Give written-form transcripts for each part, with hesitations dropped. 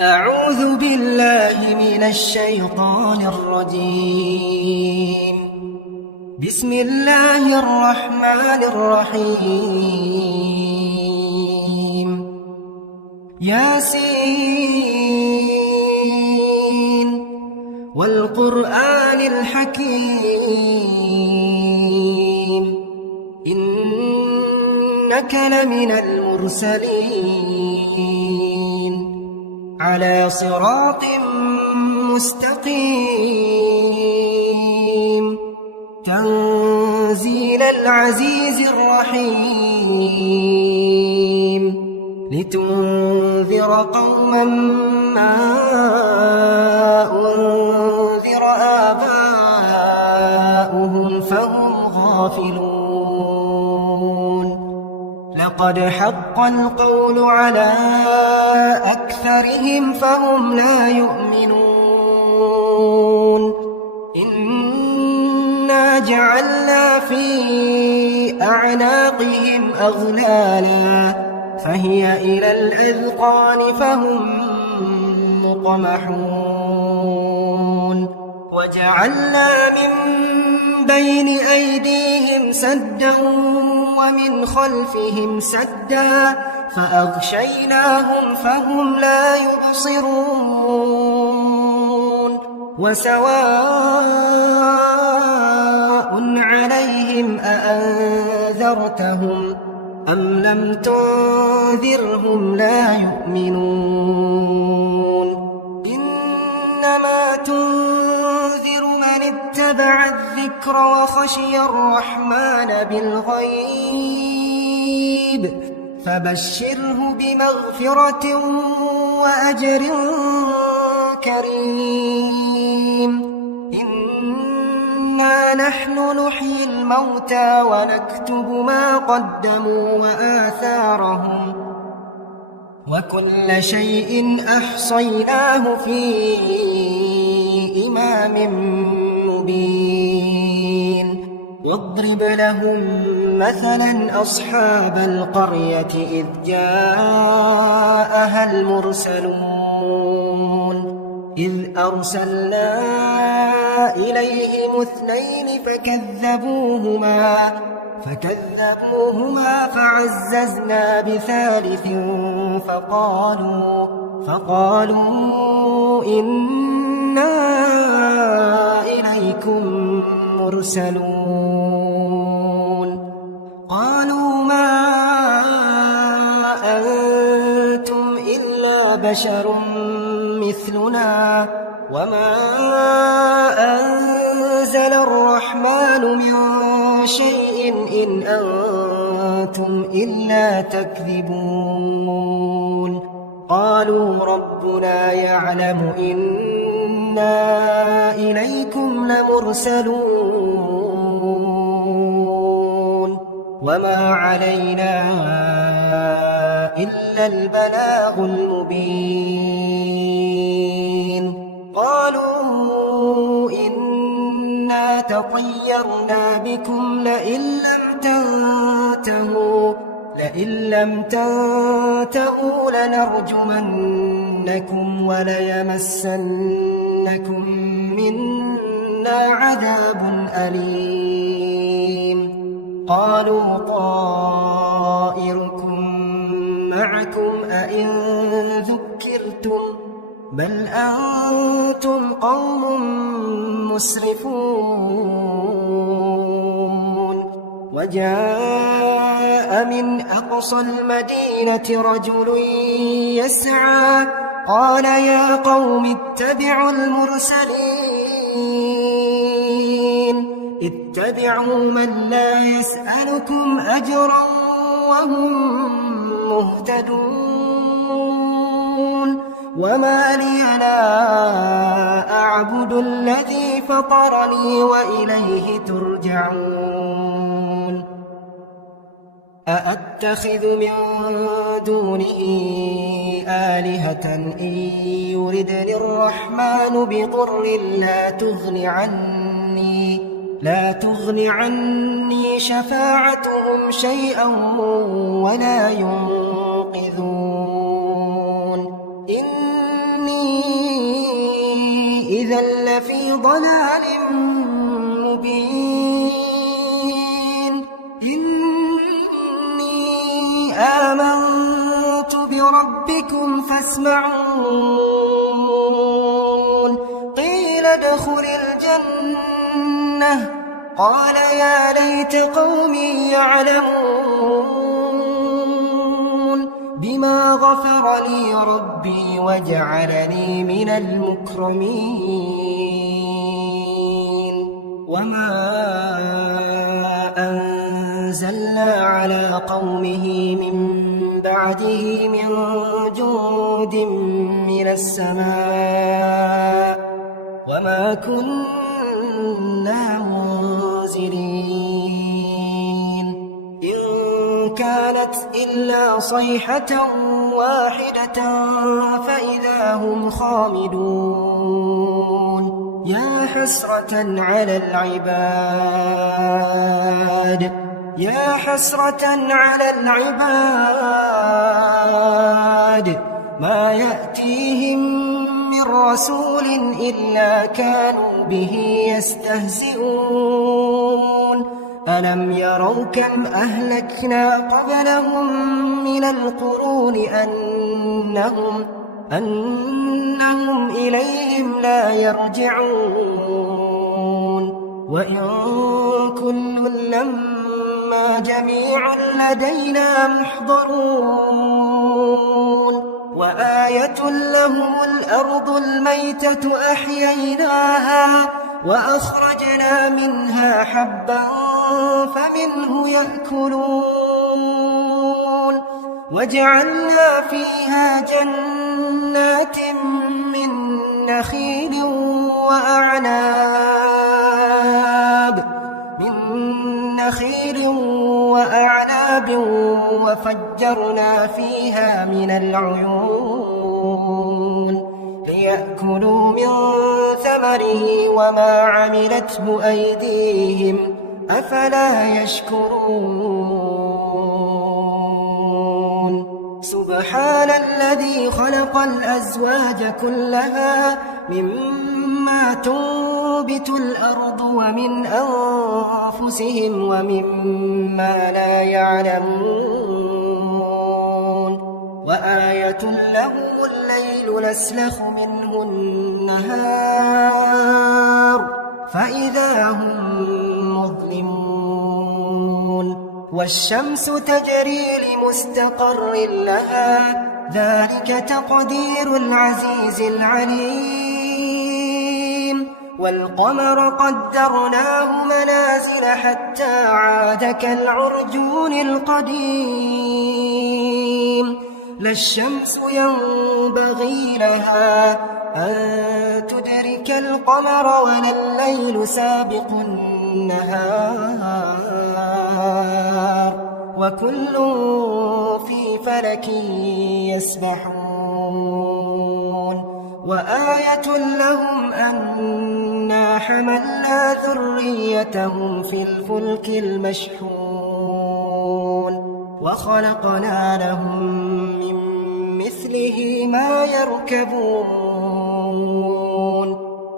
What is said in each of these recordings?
أعوذ بالله من الشيطان الرجيم. بسم الله الرحمن الرحيم. ياسين والقرآن الحكيم إنك لمن المرسلين على صراط مستقيم تنزيل العزيز الرحيم لتنذر قوما ما أنذر آباؤهم فهم غافلون. لقد حق القول على أكثرهم فهم لا يؤمنون. إنا جعلنا في أعناقهم أغلالا فهي إلى الأذقان فهم مقمحون. وجعلنا من بين أيديهم سدا ومن خلفهم سدا فأغشيناهم فهم لا يبصرون. وسواء عليهم أأنذرتهم أم لم تنذرهم لا يؤمنون. إنما تنذر من اتبع الذكر وخشي الرحمن بالغيب فبشره بمغفرة وأجر كريم. إنا نحن نحيي الموتى ونكتب ما قدموا وآثارهم وكل شيء أحصيناه في إمام مبين. واضرب لهم مثلا أصحاب القرية إذ جاءها المرسلون إذ أرسلنا إليهم اثنين فكذبوهما فعززنا بثالث فقالوا إنا إليكم مرسلون. قالوا ما أنتم إلا بشر مثلنا وما أنزل الرحمن من شيء إن أنتم إلا تكذبون. قالوا ربنا يعلم إنا إليكم لمرسلون وما علينا إلا البلاغ المبين. قالوا إنا تطيرنا بكم لئن لم تنتهوا لنرجمنكم وليمسنكم منا عذاب أليم. قالوا طائركم معكم أئن ذكرتم بل أنتم قوم مسرفون. وجاء من أقصى المدينة رجل يسعى قال يا قوم اتبعوا المرسلين اتبعوا من لا يسألكم أجرا وهم مهتدون. وما لي لا أعبد الذي فطرني وإليه ترجعون. أأتخذ من دونه آلهة إن يردني الرحمن بضر لا تغن عني شفاعتهم شيئا ولا ينقذون. إذا لفي ضلال مبين إني آمنت بربكم فاسمعون قيل ادخل الجنة قال يا ليت قومي يعلمون بما غفر لي ربي وجعلني من المكرمين وما أنزلنا على قومه من بعده من جند من السماء وما كنا منزلين إن كانت إلا صيحة واحدة فإذا هم خامدون يا حسرة على العباد يا حسرة على العباد ما يأتيهم من رسول إلا كانوا به يستهزئون ألم يروا كم أهلكنا قبلهم من القرون أنهم إليهم لا يرجعون وإن كل لما جميع لدينا محضرون وآية لهم الأرض الميتة أحييناها وأخرجنا منها حبا فمنه يأكلون وجعلنا فيها جنات من نخيل وأعناب وفجرنا فيها من العيون ليأكلوا من ثمره وما عملته أيديهم أفلا يشكرون سبحان الذي خلق الأزواج كلها مما تنبت الأرض ومن أنفسهم ومما لا يعلمون وآية لهم الليل نسلخ منه النهار فإذا هم مظلمون والشمس تجري لمستقر لها ذلك تقدير العزيز العليم والقمر قدرناه منازل حتى عاد كالعرجون القديم لا الشمس ينبغي لها أن تدرك القمر ولا الليل سابق النهار وكل في فلك يسبحون وآية لهم أنا حملنا ذريتهم في الفلك المشحون وخلقنا لهم من مثله ما يركبون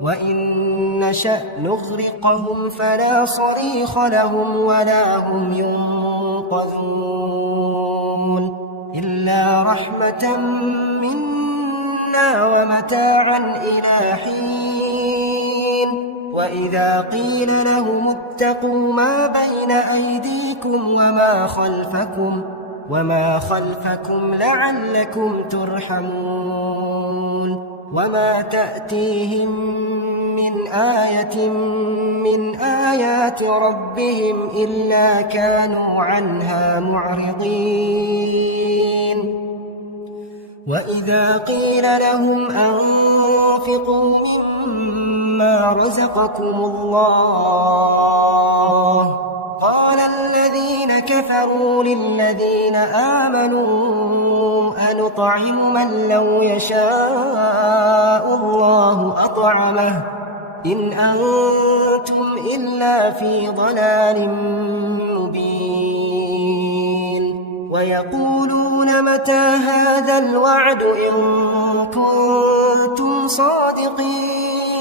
وإن نشأ نغرقهم فلا صريخ لهم ولا هم ينقذون إلا رحمة منا ومتاعا إلى حين وإذا قيل لهم اتقوا ما بين أيديكم وما خلفكم لعلكم ترحمون وما تأتيهم من آية من آيات ربهم إلا كانوا عنها معرضين وإذا قيل لهم أنفقوا مما رزقكم الله قال الذين كفروا للذين آمنوا أنطعم من لو يشاء الله أطعمه إن أنتم إلا في ضلال مبين ويقولون متى هذا الوعد إن كنتم صادقين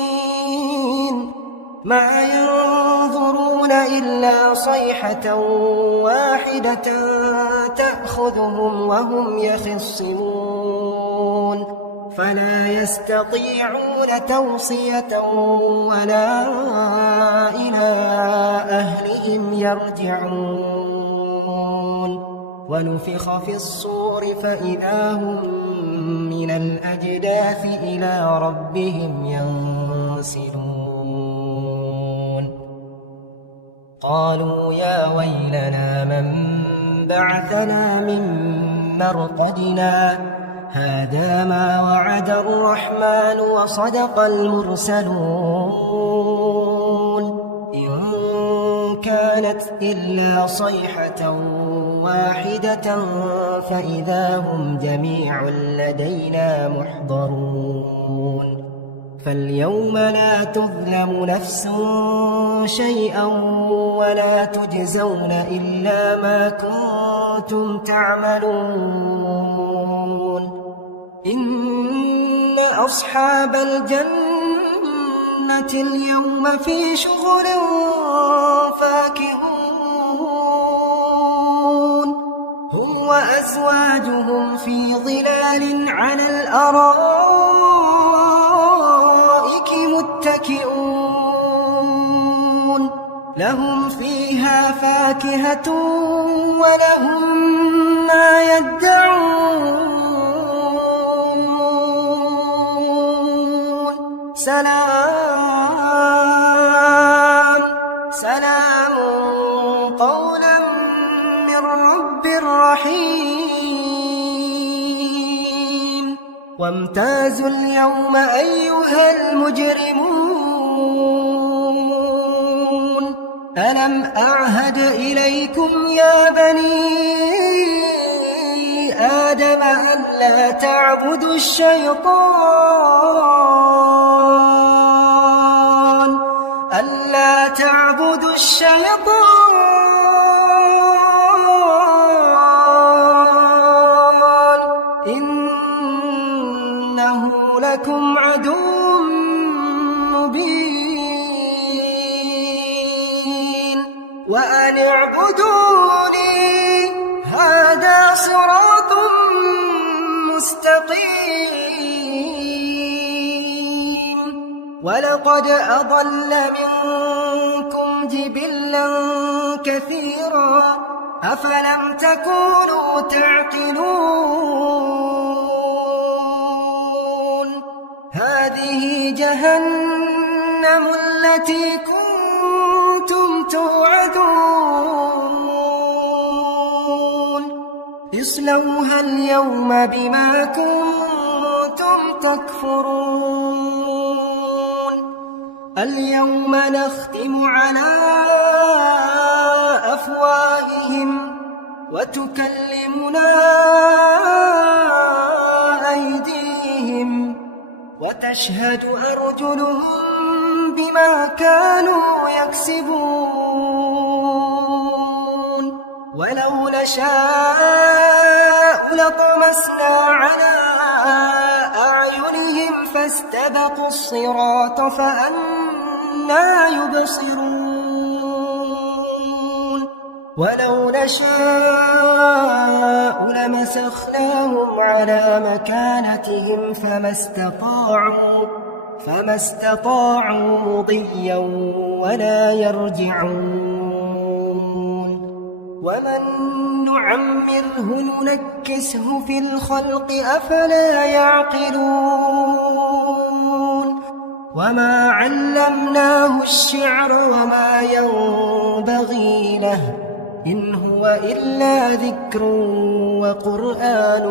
ما ينظرون إلا صيحة واحدة تأخذهم وهم يخصمون فلا يستطيعون توصية ولا إلى أهلهم يرجعون ونفخ في الصور فإذا هم من الأجداث إلى ربهم ينسلون قالوا يا ويلنا من بعثنا من مرقدنا هذا ما وعد الرحمن وصدق المرسلون إن كانت إلا صيحة واحدة فإذا هم جميع لدينا محضرون فاليوم لا تظلم نفس شيئا ولا تجزون إلا ما كنتم تعملون إن أصحاب الجنة اليوم في شغل فاكهون هم وأزواجهم في ظلال على الأرائك متكئون لهم فيها فاكهة ولهم ما يدعون سلام قولا من رب رحيم وامتازوا اليوم أيها المجرمون ألم أعهد إليكم يا بني آدم أن لا تعبدوا الشيطان إنه لكم عدو مبين وأن اعبدوني هذا صراط مستقيم ولقد أضل منكم جبلا كثيرا أفلم تكونوا تعقلون هذه جهنم التي كنتم توعدون اصلوها اليوم بما كنتم تكفرون اليوم نختم على أفواههم وتكلمنا أيديهم وتشهد أرجلهم بما كانوا يكسبون ولو نشاء لطمسنا على أعينهم فاستبقوا الصراط فأنى يبصرون ولو نشاء لمسخناهم على مكانتهم فما استطاعوا مضيا ولا يرجعون ومن نعمره ننكسه في الخلق أفلا يعقلون وما علمناه الشعر وما ينبغي له إن هو إلا ذكر وقرآن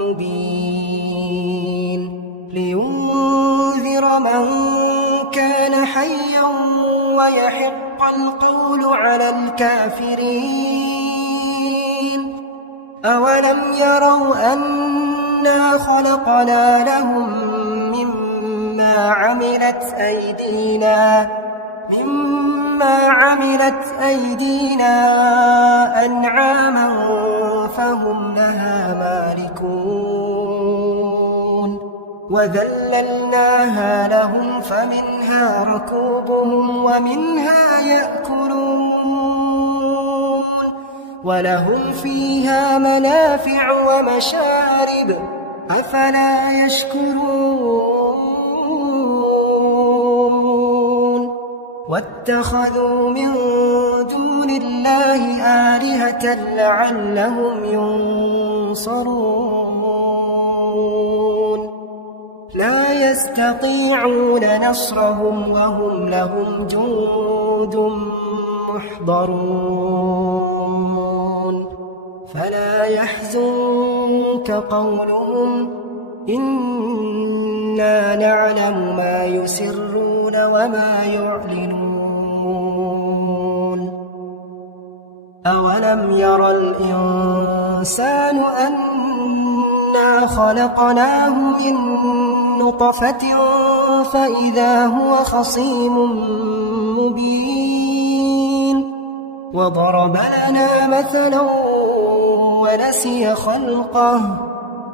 مبين لينذر من كان حيا ويحق القول على الكافرين أولم يروا أنا خلقنا لهم مما عملت أيدينا أنعاما فهم لها مالكون وذللناها لهم فمنها ركوبهم ومنها يأكلون ولهم فيها منافع ومشارب أفلا يشكرون واتخذوا من دون الله آلهة لعلهم ينصرون لا يستطيعون نصرهم وهم لهم جند محضرون فلا يحزنك قولهم إنا نعلم ما يسرون وما يعلنون أولم ير الإنسان أنا خلقناه من نطفة فإذا هو خصيم مبين وضرب لنا مثلا ونسي خلقه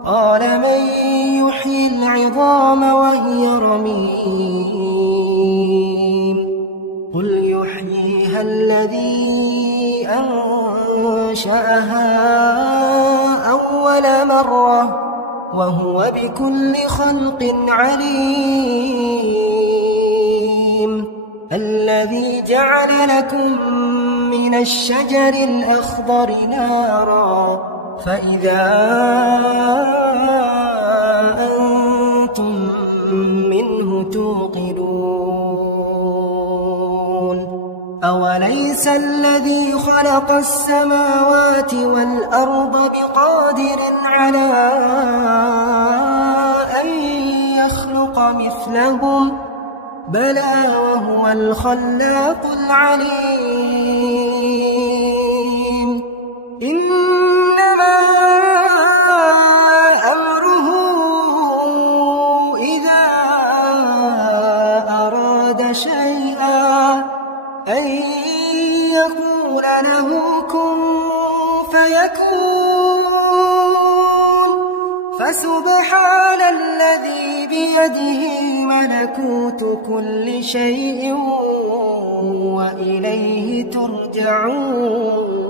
قال من يحيي العظام وهي رميم قل يحييها الذي أنشأها أول مرة وهو بكل خلق عليم الذي جعل لكم من الشجر الأخضر نارا فإذا أنتم منه توقدون أوليس الذي خلق السماوات والأرض بقادر على أن يخلق مثلهم بلى وهو الخلاق العليم إنما أمره إذا أراد شيئا أن يقول له كن فيكون فسبحان الذي بيده ملكوت كل شيء وإليه ترجعون